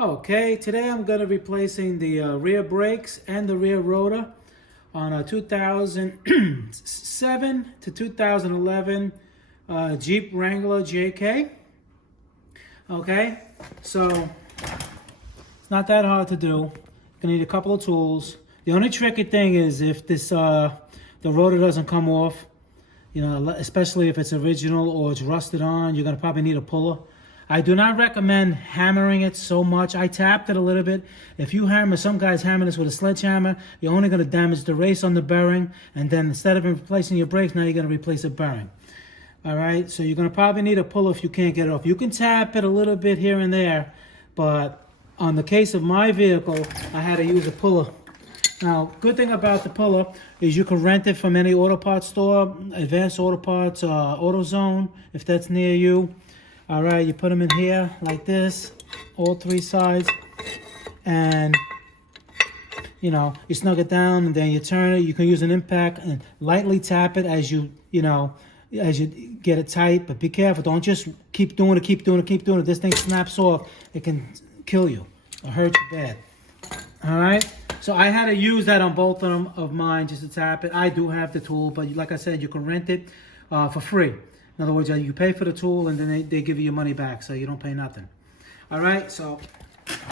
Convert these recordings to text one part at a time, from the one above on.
Okay, today I'm going to be replacing the rear brakes and the rear rotor on a 2007 to 2011 Jeep Wrangler JK. Okay, so it's not that hard to do. You're gonna need a couple of tools. The only tricky thing is if this the rotor doesn't come off, you know, especially if it's original or it's rusted on, you're gonna probably need a puller. I do not recommend hammering it so much. I tapped it a little bit. If you hammer, some guys hammer this with a sledgehammer, you're only gonna damage the race on the bearing, and then instead of replacing your brakes, now you're gonna replace a bearing. All right, so you're gonna probably need a puller if you can't get it off. You can tap it a little bit here and there, but on the case of my vehicle, I had to use a puller. Now, good thing about the puller is you can rent it from any auto parts store, Advanced Auto Parts, AutoZone, if that's near you. All right, you put them in here like this, all three sides, and you know, you snug it down, and then you turn it. You can use an impact and lightly tap it as you as you get it tight, but be careful. Don't just keep doing it, keep doing it, keep doing it. If this thing snaps off, it can kill you or hurt you bad. All right, so I had to use that on both of them of mine just to tap it. I do have the tool, but like I said, you can rent it for free. In other words, you pay for the tool and then they give you your money back, so you don't pay nothing. All right, so,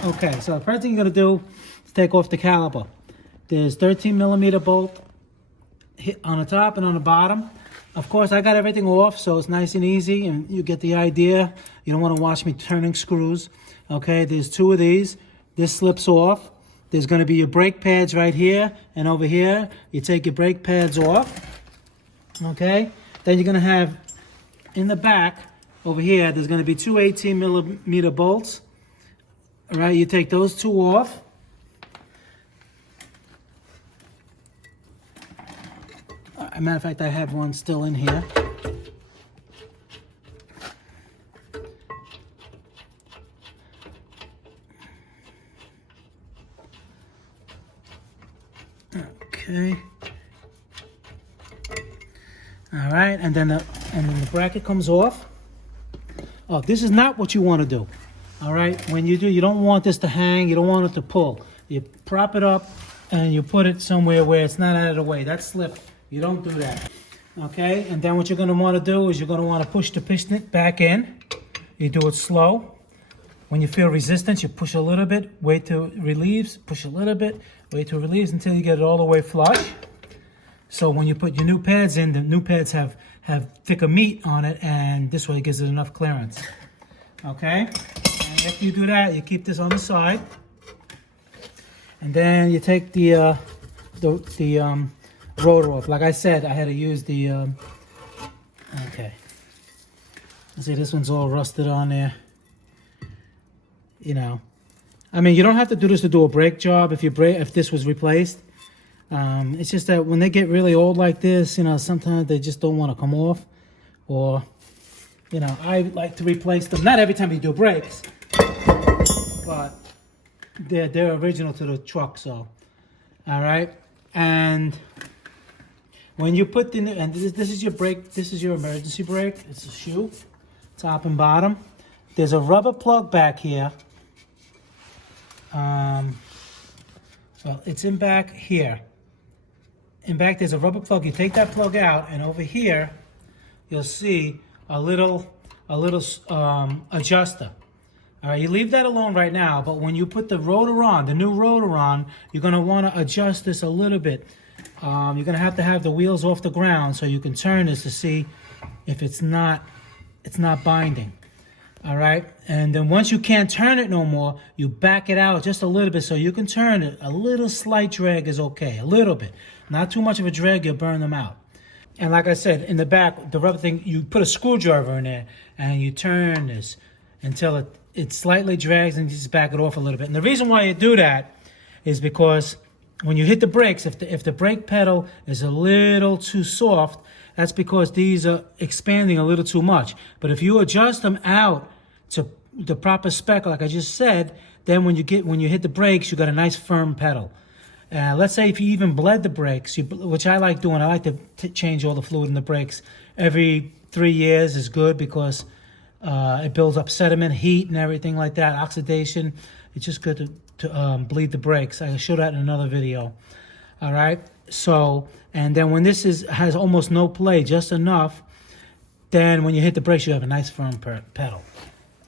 okay, so the first thing you're gonna do is take off the caliper. There's 13mm bolt on the top and on the bottom. Of course, I got everything off, so it's nice and easy, and you get the idea. You don't wanna watch me turning screws. Okay, there's two of these. This slips off. There's gonna be your brake pads right here and over here. You take your brake pads off, okay? Then you're gonna have in the back, over here, there's going to be two 18mm bolts. All right, you take those two off. As a matter of fact, I have one still in here. Okay. All right, and then the bracket comes off. Oh, this is not what you want to do. All right, when you do, you don't want this to hang. You don't want it to pull. You prop it up and you put it somewhere where it's not out of the way. That's slip. You don't do that. Okay, and then what you're going to want to do is you're going to want to push the piston back in. You do it slow. When you feel resistance, you push a little bit, wait till it relieves, push a little bit, wait till it relieves until you get it all the way flush. So when you put your new pads in, the new pads have thicker meat on it, and this way it gives it enough clearance. Okay? And after you do that, you keep this on the side. And then you take the rotor off. Like I said, I had to use the, okay. See, this one's all rusted on there. You know. I mean, you don't have to do this to do a brake job if this was replaced. It's just that when they get really old like this, you know, sometimes they just don't want to come off, or, you know, I like to replace them. Not every time you do brakes, but they're original to the truck. So, all right. And when you put the and this is your brake, this is your emergency brake. It's a shoe, top and bottom. There's a rubber plug back here. Well, it's in back here. In back, there's a rubber plug. You take that plug out, and over here, you'll see a little adjuster. All right, you leave that alone right now, but when you put the rotor on, the new rotor on, you're gonna wanna adjust this a little bit. You're gonna have to have the wheels off the ground so you can turn this to see if it's not binding. All right, and then once you can't turn it no more, you back it out just a little bit so you can turn it. A little slight drag is okay, a little bit. Not too much of a drag, you'll burn them out. And like I said, in the back, the rubber thing, you put a screwdriver in there and you turn this until it slightly drags, and you just back it off a little bit. And the reason why you do that is because when you hit the brakes, if the brake pedal is a little too soft, that's because these are expanding a little too much. But if you adjust them out to the proper spec, like I just said, then when you hit the brakes, you got a nice firm pedal. Let's say if you even bled the brakes, which I like doing, I like to change all the fluid in the brakes every 3 years is good, because It builds up sediment, heat, and everything like that, oxidation. It's just good to bleed the brakes. I can show that in another video. All right. So, and then when this has almost no play, just enough, then when you hit the brakes, you have a nice firm pedal.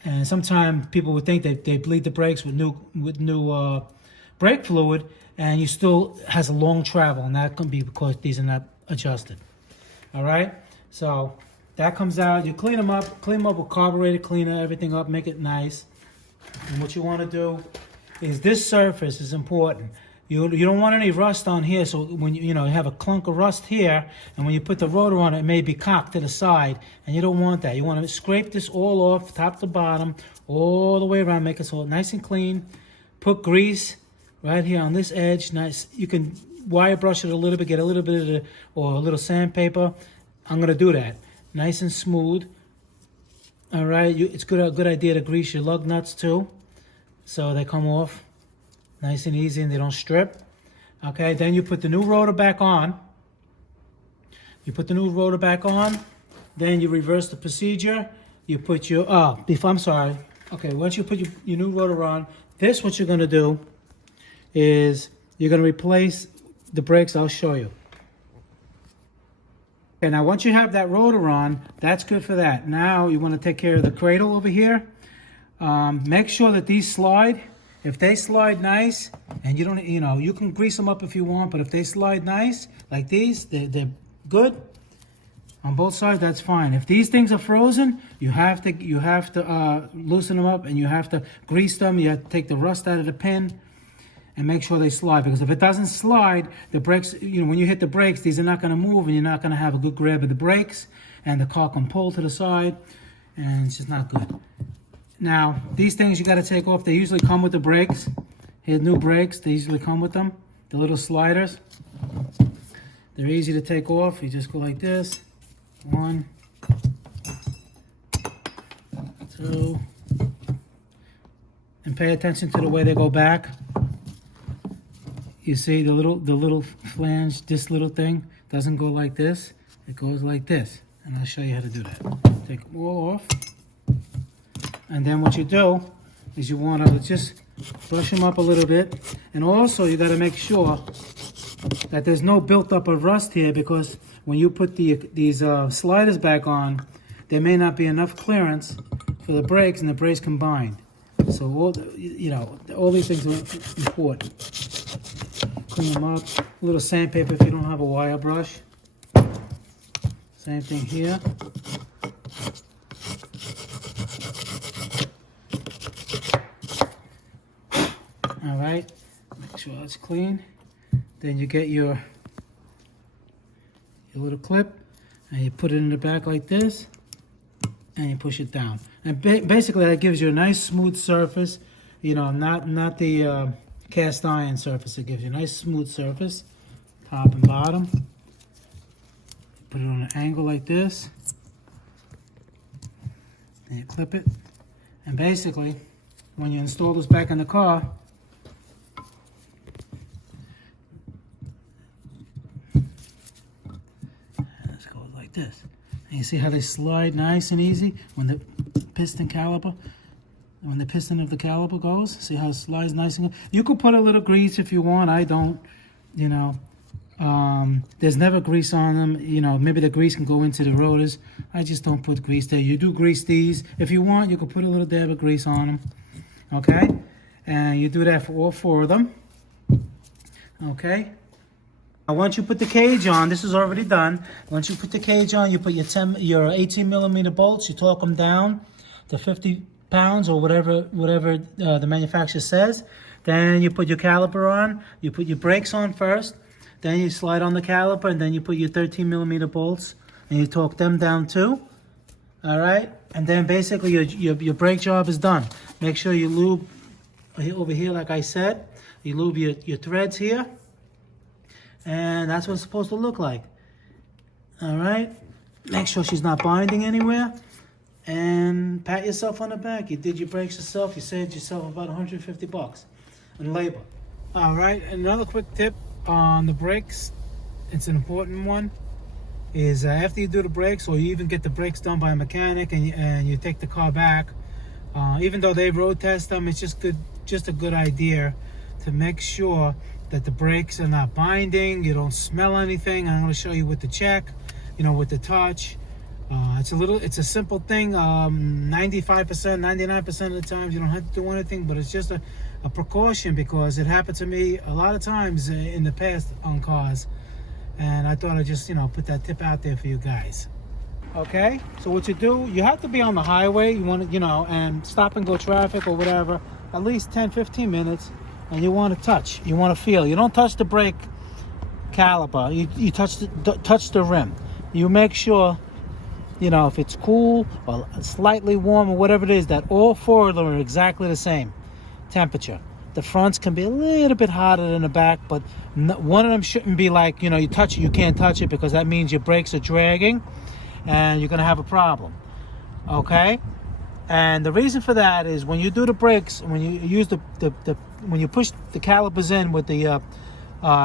And sometimes people would think that they bleed the brakes with new brake fluid, and you still has a long travel, and that can be because these are not adjusted. All right. So that comes out. You clean them up with carburetor cleaner, everything up, make it nice. And what you want to do is this surface is important. You don't want any rust on here, so when you have a clunk of rust here, and when you put the rotor on it may be cocked to the side, and you don't want that. You want to scrape this all off, top to bottom, all the way around, make it so nice and clean. Put grease right here on this edge, nice. You can wire brush it a little bit, get a little bit of the, or a little sandpaper. I'm gonna do that, nice and smooth. All right, it's a good idea to grease your lug nuts too, so they come off nice and easy and they don't strip. Okay, then you put the new rotor back on. Then you reverse the procedure. You put your, okay, once you put your new rotor on, what you're gonna do is you're gonna replace the brakes. I'll show you. Okay, now once you have that rotor on, that's good for that. Now you wanna take care of the cradle over here. Make sure that these slide. If they slide nice, and you don't, you can grease them up if you want, but if they slide nice, like these, they're good on both sides, that's fine. If these things are frozen, you have to loosen them up, and you have to grease them. You have to take the rust out of the pin and make sure they slide, because if it doesn't slide, the brakes, when you hit the brakes, these are not gonna move, and you're not gonna have a good grab of the brakes, and the car can pull to the side, and it's just not good. Now, these things you got to take off. They usually come with the brakes. Here's new brakes. They usually come with them. The little sliders. They're easy to take off. You just go like this. 1, 2. And pay attention to the way they go back. You see the little flange, this little thing doesn't go like this. It goes like this. And I'll show you how to do that. Take them all off. And then what you do is you want to just brush them up a little bit. And also you got to make sure that there's no built up of rust here, because when you put these sliders back on, there may not be enough clearance for the brakes, and the brakes combined. So all these things are important. Clean them up. A little sandpaper if you don't have a wire brush. Same thing here. All right, make sure that's clean. Then you get your little clip, and you put it in the back like this, and you push it down. And basically that gives you a nice smooth surface, not the cast iron surface. It gives you a nice smooth surface, top and bottom. Put it on an angle like this, and you clip it. And basically, when you install this back in the car, this, and you see how they slide nice and easy when the piston of the caliper goes. See how it slides nice and good. You could put a little grease if you want. I don't, there's never grease on them. Maybe the grease can go into the rotors. I just don't put grease there. You do grease these. If you want, you could put a little dab of grease on them. Okay, and you do that for all 4 of them. Okay. Now, once you put the cage on, this is already done. Once you put the cage on, you put your 18 millimeter bolts. You torque them down to 50 pounds or whatever the manufacturer says. Then you put your caliper on. You put your brakes on first. Then you slide on the caliper, and then you put your 13 millimeter bolts, and you torque them down too. All right, and then basically your brake job is done. Make sure you lube over here, like I said. You lube your threads here. And that's what it's supposed to look like. All right. Make sure she's not binding anywhere. And pat yourself on the back. You did your brakes yourself. You saved yourself about $150 in labor. All right. Another quick tip on the brakes. It's an important one. is after you do the brakes, or you even get the brakes done by a mechanic, and you take the car back, even though they road test them, it's just a good idea to make sure that the brakes are not binding, you don't smell anything. I'm going to show you with the check, with the touch. It's a simple thing. 95%, 99% of the times you don't have to do anything, but it's just a precaution, because it happened to me a lot of times in the past on cars, and I thought I'd just put that tip out there for you guys. Okay, so what you do, you have to be on the highway, you want to and stop and go traffic or whatever, at least 10-15 minutes, and you want to touch, you want to feel. You don't touch the brake caliper, you touch the rim. You make sure if it's cool or slightly warm or whatever it is, that all four of them are exactly the same temperature. The fronts can be a little bit hotter than the back, but one of them shouldn't be like, you touch it, you can't touch it, because that means your brakes are dragging and you're going to have a problem. Okay? And the reason for that is when you do the brakes, when you use when you push the calipers in with the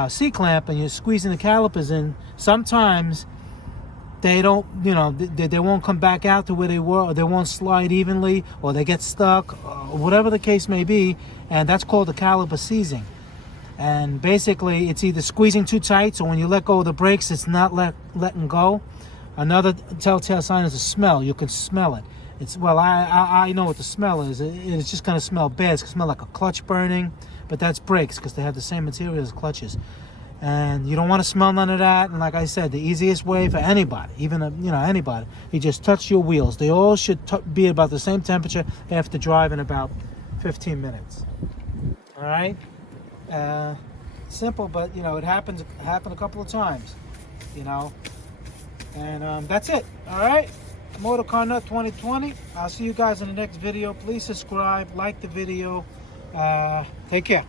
C-clamp and you're squeezing the calipers in, sometimes they don't, they won't come back out to where they were, or they won't slide evenly, or they get stuck, or whatever the case may be, and that's called the caliper seizing. And basically, it's either squeezing too tight, so when you let go of the brakes, it's not letting go. Another telltale sign is the smell. You can smell it. I know what the smell is. It's just going to smell bad. It's going to smell like a clutch burning, but that's brakes, because they have the same material as clutches. And you don't want to smell none of that. And like I said, the easiest way for anybody, even anybody, you just touch your wheels. They all should be about the same temperature after driving about 15 minutes. All right, simple, but it happened a couple of times, and that's it. All right, Motorcarnut 2020. I'll see you guys in the next video. Please subscribe, like the video. Take care.